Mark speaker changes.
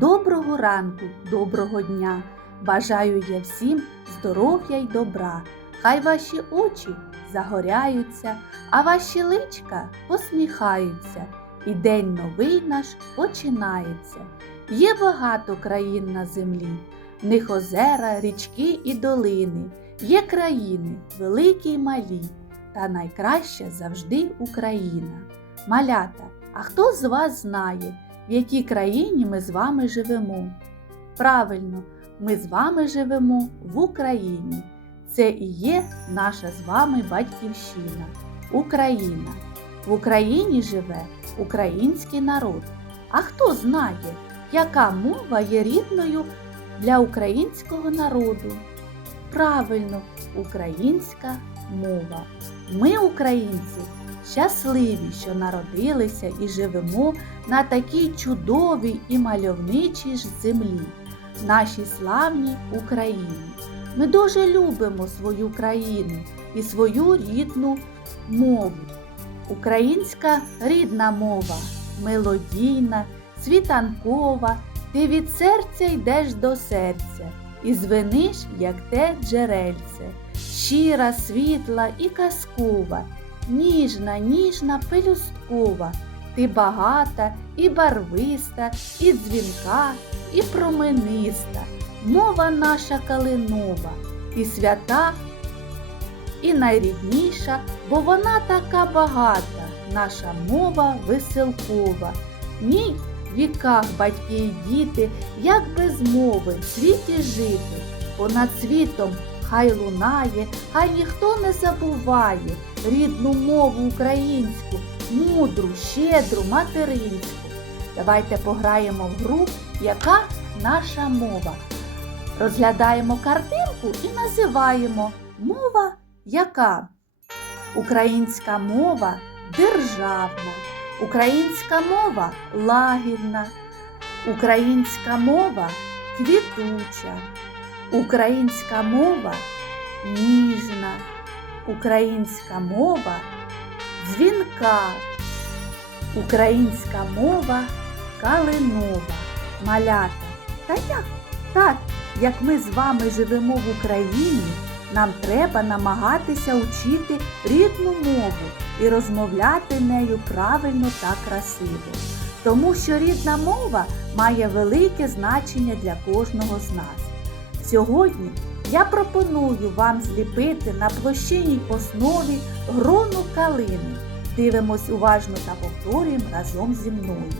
Speaker 1: Доброго ранку, доброго дня! Бажаю я всім здоров'я й добра. Хай ваші очі загоряються, а ваші личка посміхаються, і день новий наш починається. Є багато країн на землі, в них озера, річки і долини. Є країни великі й малі, та найкраща завжди Україна. Малята, а хто з вас знає, в якій країні ми з вами живемо? Правильно, ми з вами живемо в Україні. Це і є наша з вами батьківщина Україна. В Україні живе український народ. А хто знає, яка мова є рідною для українського народу? Правильно, українська мова. Ми, українці, щасливі, що народилися і живемо на такій чудовій і мальовничій ж землі, нашій славній Україні. Ми дуже любимо свою країну і свою рідну мову. Українська рідна мова, мелодійна, світанкова, ти від серця йдеш до серця і звениш, як те джерельце, щира, світла і казкова, ніжна, ніжна, пелюсткова, ти багата і барвиста, і дзвінка, і промениста, мова наша калинова, і свята, і найрідніша, бо вона така багата, наша мова веселкова. В ній в віках батьки й діти, як без мови в світі жити, понад світом хай лунає, хай ніхто не забуває рідну мову українську, мудру, щедру, материнську. Давайте пограємо в гру, яка наша мова. Розглядаємо картинку і називаємо мова яка? Українська мова державна, українська мова лагідна, українська мова квітуча, українська мова ніжна, українська мова дзвінка, українська мова калинова, малята. Та як? Так, як ми з вами живемо в Україні. Нам треба намагатися вчити рідну мову і розмовляти нею правильно та красиво, тому що рідна мова має велике значення для кожного з нас. Сьогодні я пропоную вам зліпити на площинній основі грону калини. Дивимось уважно та повторюємо разом зі мною.